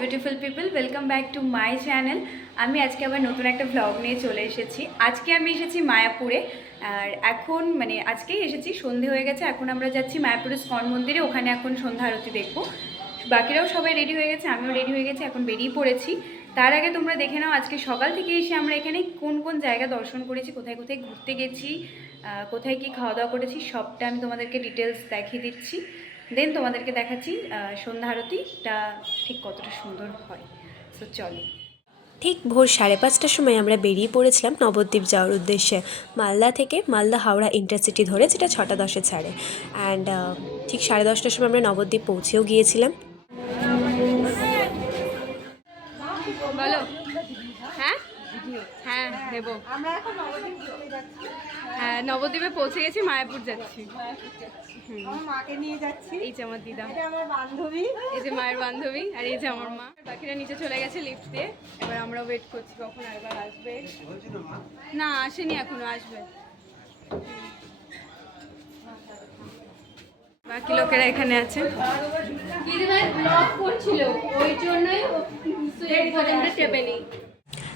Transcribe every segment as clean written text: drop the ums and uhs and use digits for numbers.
Beautiful people, welcome back to my channel. আমি আজকে আবার নতুন একটা ভ্লগ নিয়ে চলে এসেছি। আজকে আমি এসেছি মায়াপুরে। আর এখন আজকেই এসেছি, সন্ধে হয়ে গেছে। এখন আমরা যাচ্ছি মায়াপুরের স্কন মন্দিরে, ওখানে এখন সন্ধ্যা আরতি দেখবো। বাকিরাও সবাই রেডি হয়ে গেছে, আমিও রেডি হয়ে গেছি, এখন বেরিয়ে পড়েছি। তার আগে তোমরা দেখে নাও আজকে সকাল থেকে এসে আমরা এখানে কোন কোন জায়গা দর্শন করেছি, কোথায় কোথায় ঘুরতে গেছি, কোথায় কি খাওয়া দাওয়া করেছি, সবটা আমি তোমাদেরকে ডিটেলস দেখিয়ে দিচ্ছি। দেন তোমাদেরকে দেখাচ্ছি সন্ধ্যা আরতিটা ঠিক কতটা সুন্দর হয়। সো চলো। ঠিক ভোর 5:30টার সময় আমরা বেরিয়ে পড়েছিলাম নবদ্বীপ যাওয়ার উদ্দেশ্যে। মালদা থেকে মালদা হাওড়া ইন্টারসিটি ধরে, যেটা 6:10-এ ছাড়ে। অ্যান্ড ঠিক 10:30টার সময় আমরা নবদ্বীপ পৌঁছেও গিয়েছিলাম। বলো। হ্যাঁ হ্যাঁ দেবো। হ্যাঁ, নবদ্বীপে পৌঁছে গেছি, মায়াপুর যাচ্ছি। আমার মাকে নিয়ে যাচ্ছি। এই যে আমার দিদা, এটা আমার বান্ধবী, এই যে মায়ের বান্ধবী, আর এই যে আমার মা। বাকিরা নিচে চলে গেছে লিফট দিয়ে। এবার আমরা ওয়েট করছি কখন আরেকবার আসবে। না, আসেনি এখনো, আসবে। বাকি লোকেরা এখানে আছে।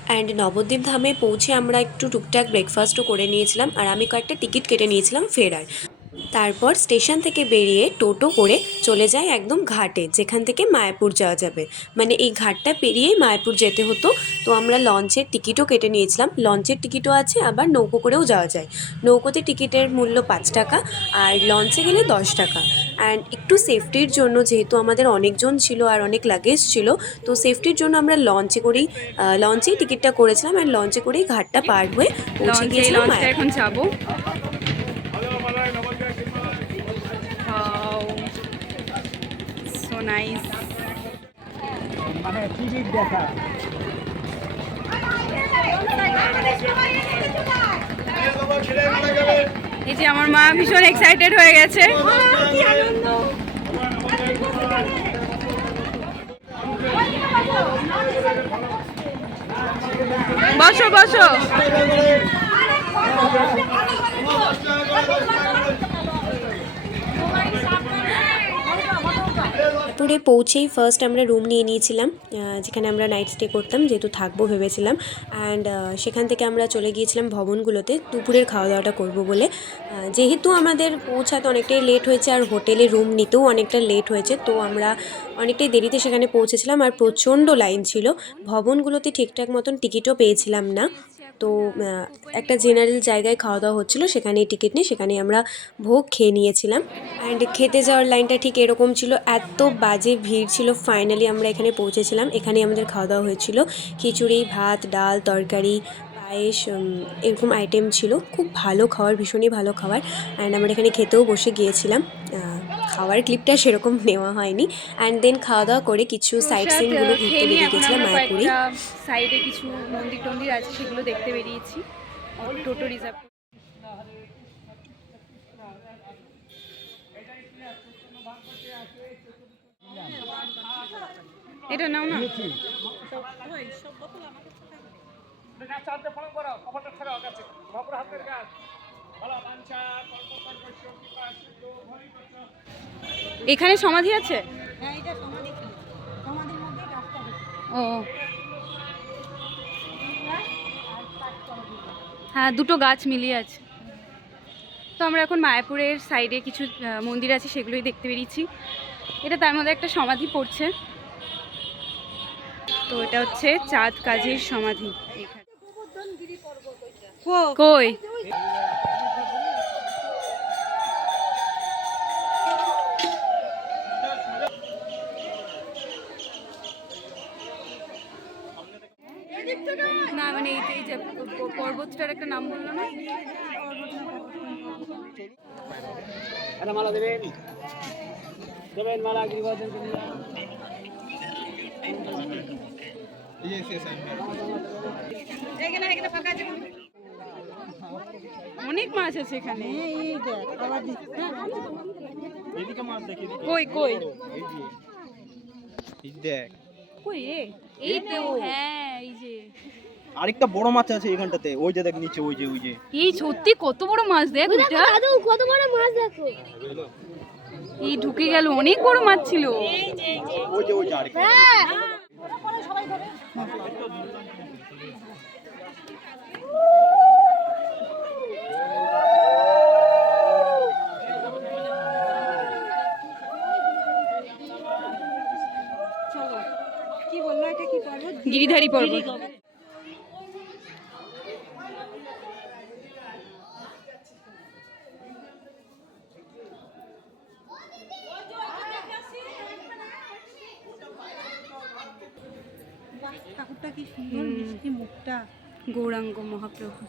অ্যান্ড নবদ্বীপ ধামে পৌঁছে আমরা একটু টুকটাক ব্রেকফাস্টও করে নিয়েছিলাম, আর আমি কয়েকটা টিকিট কেটে নিয়েছিলাম ফেরার। তারপর স্টেশন থেকে বেরিয়ে টোটো করে চলে যাই একদম ঘাটে, যেখান থেকে মায়াপুর যাওয়া যাবে। মানে এই ঘাটটা পেরিয়েই মায়াপুর যেতে হতো। তো আমরা লঞ্চের টিকিটও কেটে নিয়েছিলাম, লঞ্চের টিকিটও আছে, আবার নৌকো করেও যাওয়া যায়। নৌকোতে টিকিটের মূল্য 5 টাকা, আর লঞ্চে গেলে 10 টাকা। অ্যান্ড একটু সেফটির জন্য, যেহেতু আমাদের অনেকজন ছিল আর অনেক লাগেজ ছিল, তো সেফটির জন্য আমরা লঞ্চেই টিকিটটা করেছিলাম। অ্যান্ড লঞ্চে করেই ঘাটটা পার হয়ে পৌঁছে গিয়েছিলাম মায়াপুর। এখন যাবো। So nice. এই যে আমার মা ভীষণ এক্সাইটেড হয়ে গেছে। বসো বসো। পুরে পৌঁছেই ফার্স্ট আমরা রুম নিয়ে নিয়েছিলাম, যেখানে আমরা নাইট স্টে করতাম, যেহেতু থাকবো ভেবেছিলাম। অ্যান্ড সেখান থেকে আমরা চলে গিয়েছিলাম ভবনগুলোতে দুপুরের খাওয়া দাওয়াটা করবো বলে। যেহেতু আমাদের পৌঁছাতে অনেকটাই লেট হয়েছে আর হোটেলে রুম নিতেও অনেকটা লেট হয়েছে, তো আমরা অনেকটাই দেরিতে সেখানে পৌঁছেছিলাম। আর প্রচণ্ড লাইন ছিল, ভবনগুলোতে ঠিকঠাক মতন টিকিটও পেয়েছিলাম না। তো একটা জেনারেল জায়গায় খাওয়া দাওয়া হচ্ছিলো, সেখানেই টিকিট নিয়ে সেখানেই আমরা ভোগ খেয়ে নিয়েছিলাম। অ্যান্ড খেতে যাওয়ার লাইনটা ঠিক এরকম ছিল, এত বাজে ভিড় ছিল। ফাইনালি আমরা এখানে পৌঁছেছিলাম, এখানেই আমাদের খাওয়া দাওয়া হয়েছিল। খিচুড়ি, ভাত, ডাল, তরকারি, পায়েস, এরকম আইটেম ছিল। খুব ভালো খাবার, ভীষণই ভালো খাবার। অ্যান্ড আমরা এখানে খেতেও বসে গিয়েছিলাম। খাওয়ার ক্লিপটা সেরকম নেওয়া হয়নি। অ্যান্ড দেন খাওয়া দাওয়া করে কিছু সাইট সিনগুলো ঘুরতে বেরিয়ে গেছিলাম মায়াপুরে। সাইডে কিছু মন্দির টন্দির আছে, সেগুলো দেখতে বেরিয়েছি। টোটো রিজার্ভ। এটা নাও না। এখানে সমাধি আছে। হ্যাঁ এটা সমাধি ছিল, সমাধির মধ্যে গাছটা হচ্ছে। ও হ্যাঁ, দুটো গাছ মিলিয়ে আছে। তো আমরা এখন মায়াপুরের সাইডে কিছু মন্দির আছে, সেগুলোই দেখতে বেরিয়েছি। এটা তার মধ্যে একটা সমাধি পড়ছে, তো এটা হচ্ছে চাঁদ কাজীর সমাধি। কই না, মানে এই যে পর্বতটার একটা নাম বললো না। মালা দেবেন, দেবেন মালা গিরিবাদের। অনেক মাছ আছে এখানে। এই দেখ আবার এদিকে মাছ দেখি। কই কই এই দেখ, কই এই তো, হ্যাঁ এই যে আরেকটা বড় মাছ আছে এখানটাতে, ওই যে দেখ নিচে, ওই যে এই সত্যি কত বড় মাছ, দেখ ওটা দাদু কত বড় মাছ দেখো। এই ঢুকে গেল, অনেক বড় মাছ ছিল। ওই যে আরেকটা। সবাই ধরে চলো কি বললো এটা কি পর্বত গিরিধারী পর্বত। বাহ, ঠাকুরটা কি সুন্দর মিষ্টি মুখটা। গৌরাঙ্গ মহাপ্রভু।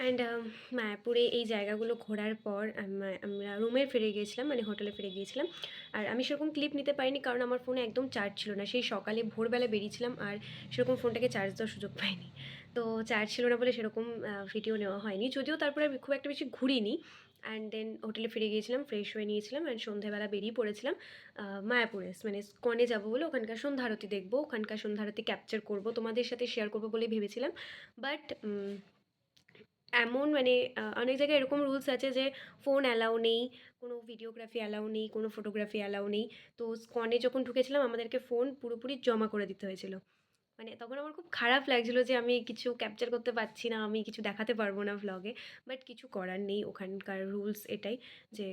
অ্যান্ড মায়াপুরে এই জায়গাগুলো ঘোরার পর আমরা রুমে ফিরে গিয়েছিলাম, মানে হোটেলে ফিরে গিয়েছিলাম। আর আমি সেরকম ক্লিপ নিতে পারিনি কারণ আমার ফোনে একদম চার্জ ছিল না। সেই সকালে ভোরবেলা বেরিয়েছিলাম আর সেরকম ফোনটাকে চার্জ দেওয়ার সুযোগ পাইনি। তো চার্জ ছিল না বলে সেরকম ভিডিও নেওয়া হয়নি, যদিও তারপরে আমি খুব একটা বেশি ঘুরিনি। অ্যান্ড দেন হোটেলে ফিরে গিয়েছিলাম, ফ্রেশ হয়ে নিয়েছিলাম অ্যান্ড সন্ধ্যাবেলা বেরিয়ে পড়েছিলাম মায়াপুরে, মানে স্কনে যাবো বলে। ওখানকার সন্ধ্যা আরতি দেখবো, ওখানকার সন্ধ্যা আরতি ক্যাপচার করবো, তোমাদের সাথে শেয়ার করবো বলে ভেবেছিলাম। বাট এমন মানে অনেক জায়গায় এরকম রুলস আছে যে ফোন অ্যালাউ নেই, কোনো ভিডিওগ্রাফি অ্যালাউ নেই, কোনো ফটোগ্রাফি অ্যালাউ নেই। তো স্কনে যখন ঢুকেছিলাম আমাদেরকে ফোন পুরোপুরি জমা করে দিতে হয়েছিল। মানে তখন আমার খুব খারাপ লাগছিলো যে আমি কিছু ক্যাপচার করতে পারছি না, আমি কিছু দেখাতে পারবো না ভ্লগে। বাট কিছু করার নেই, ওখানকার রুলস এটাই যে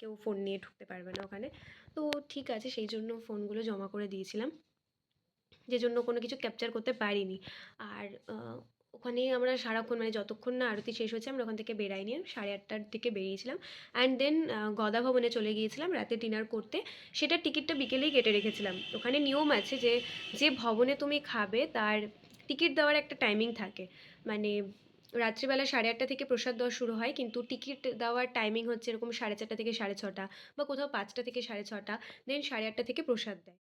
কেউ ফোন নিয়ে ঢুকতে পারবে না ওখানে। তো ঠিক আছে, সেই জন্য ফোনগুলো জমা করে দিয়েছিলাম, যে জন্য কোনো কিছু ক্যাপচার করতে পারিনি। আর ওখানেই আমরা সারাক্ষণ, মানে যতক্ষণ না আরতি শেষ হয়েছে আমরা ওখান থেকে বেরাইনি, 8:30টার দিকে বেরিয়েছিলাম। অ্যান্ড দেন গদা ভবনে চলে গিয়েছিলাম রাতে ডিনার করতে। সেটার টিকিটটা বিকেলেই কেটে রেখেছিলাম। ওখানে নিয়ম আছে যে যে ভবনে তুমি খাবে তার টিকিট দেওয়ার একটা টাইমিং থাকে। মানে রাত্রিবেলা 8:30 থেকে প্রসাদ দেওয়া শুরু হয়, কিন্তু টিকিট দেওয়ার টাইমিং হচ্ছে এরকম 4:30 থেকে 6:30, বা কোথাও 5টা থেকে 6:30, দেন 8:30 থেকে প্রসাদ দেয়।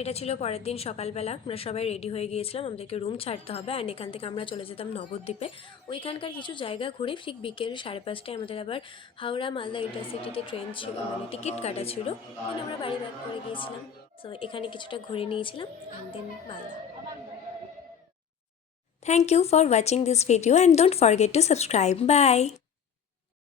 এটা ছিল পরের দিন সকালবেলা। আমরা সবাই রেডি হয়ে গিয়েছিলাম, আমাদেরকে রুম ছাড়তে হবে অ্যান্ড এখান থেকে আমরা চলে যেতাম নবদ্বীপে। ওইখানকার কিছু জায়গা ঘুরে ঠিক বিকেল 5:30টায় আমাদের আবার হাওড়া মালদা ইন্টারসিটিতে ট্রেন ছিল, মানে টিকিট কাটা ছিল। দেন আমরা বাড়ি ব্যাক করে গিয়েছিলাম। সো এখানে কিছুটা ঘুরে নিয়েছিলাম and then Malda. Thank you for watching this video and don't forget to subscribe. By.